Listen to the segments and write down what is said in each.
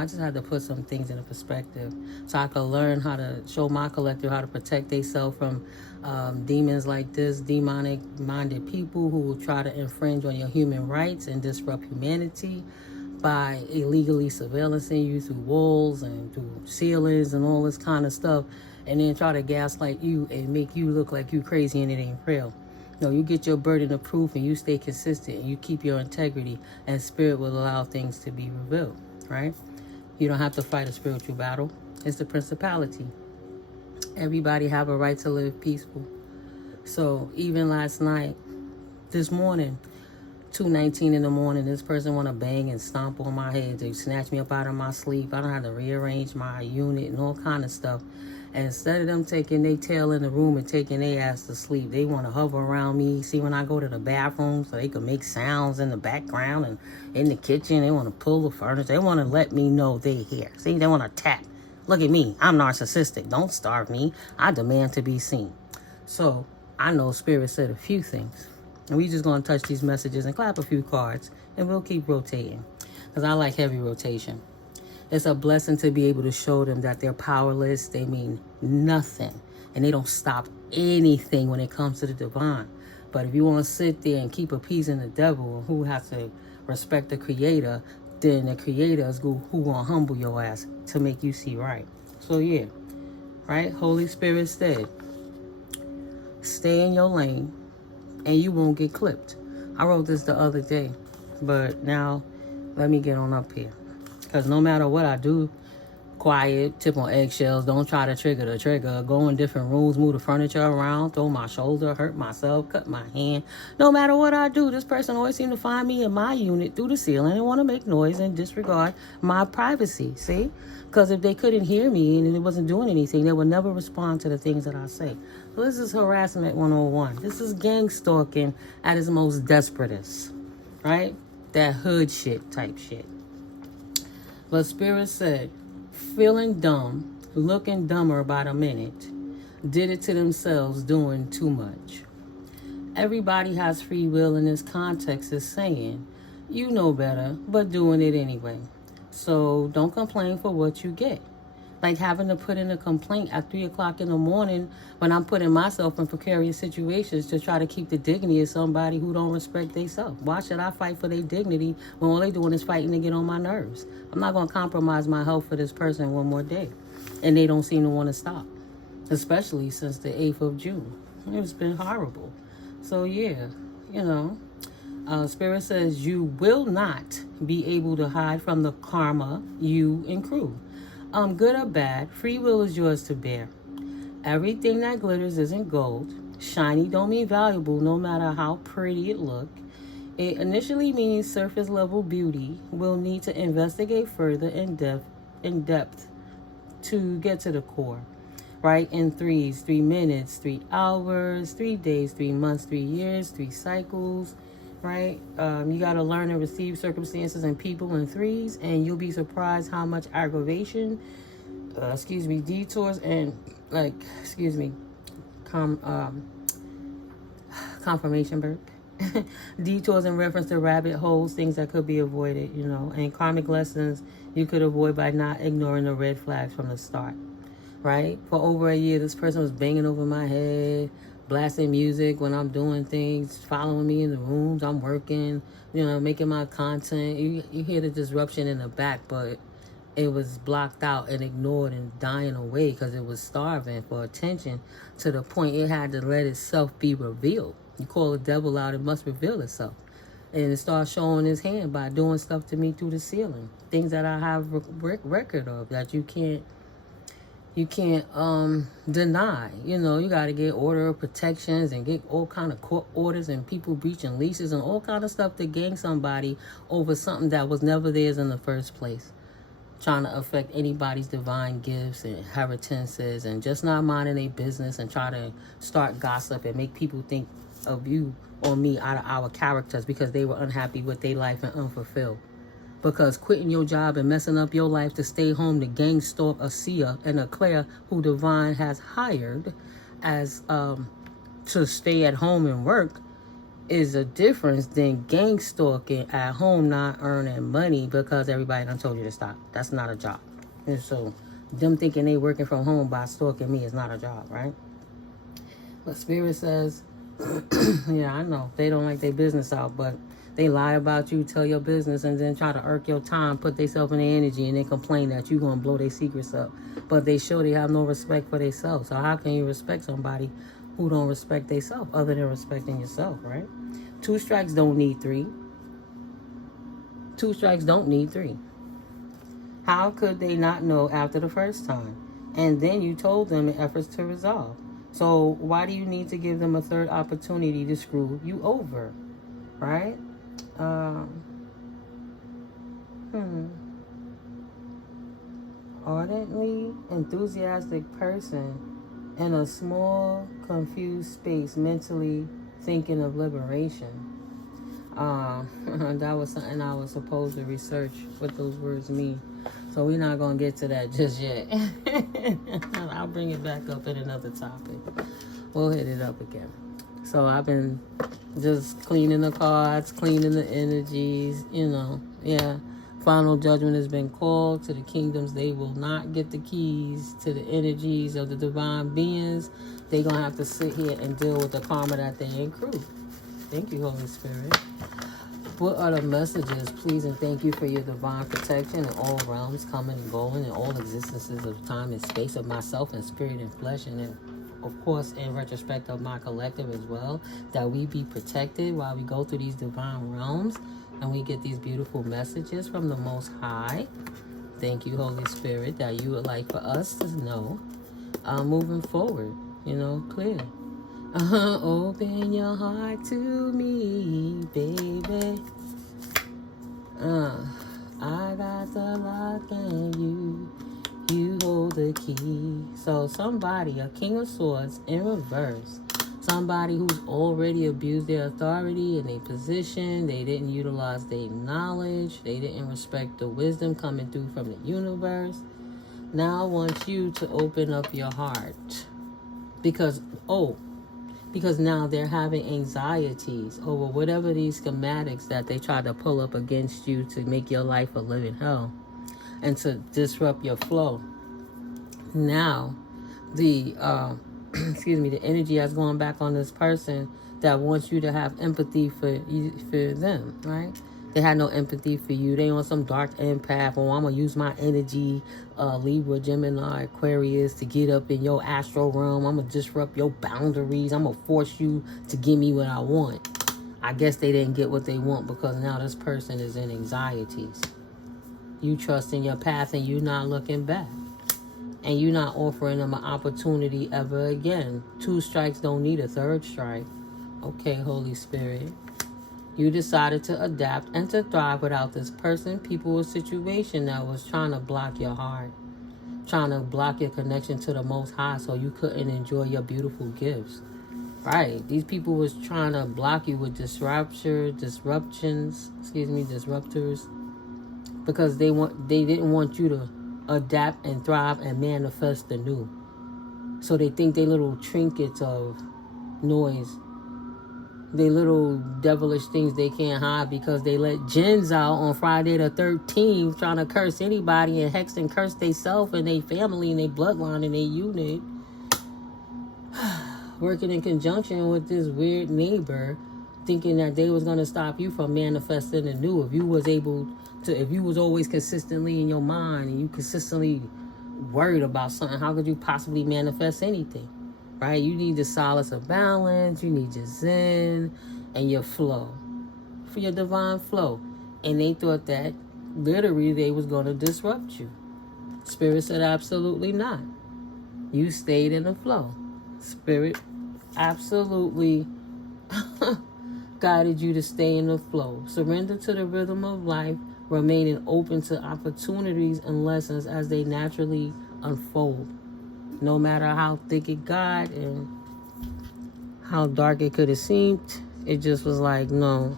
I just had to put some things into perspective so I could learn how to show my collective how to protect themselves from demons like this, demonic minded people who will try to infringe on your human rights and disrupt humanity by illegally surveillancing you through walls and through ceilings and all this kind of stuff, and then try to gaslight you and make you look like you crazy and it ain't real. No, you get your burden of proof and you stay consistent and you keep your integrity, and spirit will allow things to be revealed, right? You don't have to fight a spiritual battle. It's the principality. Everybody have a right to live peaceful. So even last night, this morning, 2:19 in the morning, this person want to bang and stomp on my head to snatch me up out of my sleep. I don't have to rearrange my unit and all kind of stuff. And instead of them taking their tail in the room and taking their ass to sleep, they want to hover around me. See, when I go to the bathroom, so they can make sounds in the background and in the kitchen, they want to pull the furniture. They want to let me know they're here. See, they want to tap. Look at me. I'm narcissistic. Don't starve me. I demand to be seen. So I know Spirit said a few things. And we just going to touch these messages and clap a few cards. And we'll keep rotating. Because I like heavy rotation. It's a blessing to be able to show them that they're powerless. They mean nothing. And they don't stop anything when it comes to the divine. But if you want to sit there and keep appeasing the devil, who has to respect the creator, then the creator is who going to humble your ass to make you see right. So yeah, right? Holy Spirit said, stay in your lane and you won't get clipped. I wrote this the other day, but now let me get on up here. Because no matter what I do, quiet, tip on eggshells, don't try to trigger the trigger, go in different rooms, move the furniture around, throw my shoulder, hurt myself, cut my hand. No matter what I do, this person always seems to find me in my unit through the ceiling and want to make noise and disregard my privacy, see? Because if they couldn't hear me and it wasn't doing anything, they would never respond to the things that I say. So this is harassment 101. This is gang stalking at its most desperatest, right? That hood shit type shit. But Spirit said, feeling dumb, looking dumber by the minute, did it to themselves doing too much. Everybody has free will in this context is saying, you know better, but doing it anyway. So don't complain for what you get. Like having to put in a complaint at 3 o'clock in the morning when I'm putting myself in precarious situations to try to keep the dignity of somebody who don't respect themselves. Why should I fight for their dignity when all they doing is fighting to get on my nerves? I'm not going to compromise my health for this person one more day. And they don't seem to want to stop. Especially since the 8th of June. It's been horrible. So yeah, you know, Spirit says you will not be able to hide from the karma you accrue. Good or bad, free will is yours to bear. Everything that glitters isn't gold. Shiny don't mean valuable no matter how pretty it look. It initially means surface level beauty. We'll need to investigate further in depth to get to the core. Right? In threes, 3 minutes, 3 hours, 3 days, 3 months, 3 years, 3 cycles. Right? You got to learn and receive circumstances and people in threes, and you'll be surprised how much aggravation, detours, and confirmation burp. Detours in reference to rabbit holes, things that could be avoided, you know, and karmic lessons you could avoid by not ignoring the red flags from the start. Right? For over a year, this person was banging over my head, blasting music when I'm doing things, following me in the rooms, I'm working, you know, making my content. You hear the disruption in the back, but it was blocked out and ignored and dying away because it was starving for attention to the point it had to let itself be revealed. You call the devil out, it must reveal itself. And it starts showing his hand by doing stuff to me through the ceiling. Things that I have record of that you can't deny. You know, you got to get order of protections and get all kind of court orders and people breaching leases and all kind of stuff to gang somebody over something that was never theirs in the first place. Trying to affect anybody's divine gifts and inheritances and just not minding their business and try to start gossip and make people think of you or me out of our characters because they were unhappy with their life and unfulfilled. Because quitting your job and messing up your life to stay home to gang stalk a seer and a Claire who divine has hired as to stay at home and work is a difference than gang stalking at home, not earning money because everybody done told you to stop. That's not a job. And so them thinking they working from home by stalking me is not a job, right? But Spirit says, yeah, I know they don't like their business out, but they lie about you, tell your business, and then try to irk your time, put themselves in their energy, and they complain that you're going to blow their secrets up. But they show they have no respect for themselves. So how can you respect somebody who don't respect themselves other than respecting yourself, right? 2 strikes don't need 3. 2 strikes don't need 3. How could they not know after the first time? And then you told them in efforts to resolve. So why do you need to give them a third opportunity to screw you over, right? Ardently enthusiastic person in a small, confused space, mentally thinking of liberation. That was something I was supposed to research what those words mean. So we're not going to get to that just yet. I'll bring it back up in another topic. We'll hit it up again. So I've been just cleaning the cards, cleaning the energies, yeah. Final judgment has been called to the kingdoms. They will not get the keys to the energies of the divine beings. They're going to have to sit here and deal with the karma that they accrue. Thank you, Holy Spirit. What are the messages? Please and thank you for your divine protection in all realms, coming and going, in all existences of time and space of myself and spirit and flesh, and of course, in retrospect of my collective as well, that we be protected while we go through these divine realms and we get these beautiful messages from the Most High. Thank you, Holy Spirit, that you would like for us to know moving forward, clear. Open your heart to me, baby. I got the lock and you hold the key. So somebody, a King of Swords in reverse, somebody who's already abused their authority and their position, they didn't utilize their knowledge, they didn't respect the wisdom coming through from the universe, now wants you to open up your heart. Because now they're having anxieties over whatever these schematics that they try to pull up against you to make your life a living hell and to disrupt your flow. Now, the the energy that's going back on this person that wants you to have empathy for them, right? They had no empathy for you. They on some dark empath. Oh, I'm going to use my energy, Libra, Gemini, Aquarius, to get up in your astral realm. I'm going to disrupt your boundaries. I'm going to force you to give me what I want. I guess they didn't get what they want because now this person is in anxieties. You trust in your path and you not looking back. And you not offering them an opportunity ever again. 2 strikes don't need a third strike. Okay, Holy Spirit. You decided to adapt and to thrive without this person, people, or situation that was trying to block your heart, trying to block your connection to the Most High so you couldn't enjoy your beautiful gifts. Right? These people was trying to block you with disruptors, because they didn't want you to adapt and thrive and manifest the new. So they think they little trinkets of noise, they little devilish things they can't hide because they let jinns out on Friday the 13th trying to curse anybody and hex and curse themselves and their family and their bloodline and their unit. Working in conjunction with this weird neighbor, thinking that they was going to stop you from manifesting the new. If you was always consistently in your mind and you consistently worried about something, how could you possibly manifest anything? Right? You need the solace of balance. You need your zen and your flow. For your divine flow. And they thought that literally they was going to disrupt you. Spirit said absolutely not. You stayed in the flow. Spirit absolutely guided you to stay in the flow. Surrender to the rhythm of life, remaining open to opportunities and lessons as they naturally unfold. No matter how thick it got and how dark it could have seemed, it just was like, no.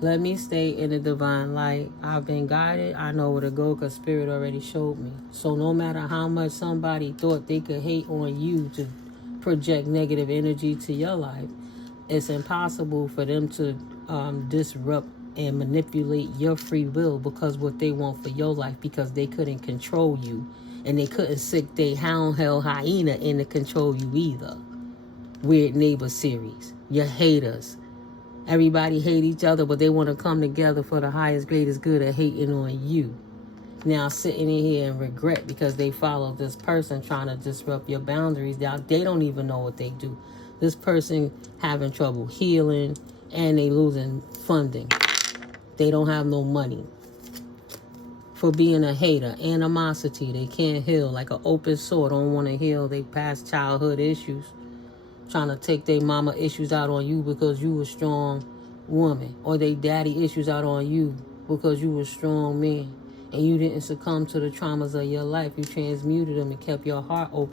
Let me stay in the divine light. I've been guided. I know where to go because Spirit already showed me. So no matter how much somebody thought they could hate on you to project negative energy to your life, It's impossible for them to disrupt and manipulate your free will because what they want for your life, because they couldn't control you, and they couldn't sick their hound hell hyena in to control you either. Weird Neighbor series. Your haters. Everybody hate each other, but they want to come together for the highest, greatest good of hating on you. Now sitting in here and regret because they follow this person trying to disrupt your boundaries. Now they don't even know what they do. This person having trouble healing, and they losing funding. They don't have no money. For being a hater, animosity, they can't heal. Like an open sore, don't want to heal they past childhood issues. Trying to take their mama issues out on you because you a strong woman. Or they daddy issues out on you because you a strong man. And you didn't succumb to the traumas of your life. You transmuted them and kept your heart open.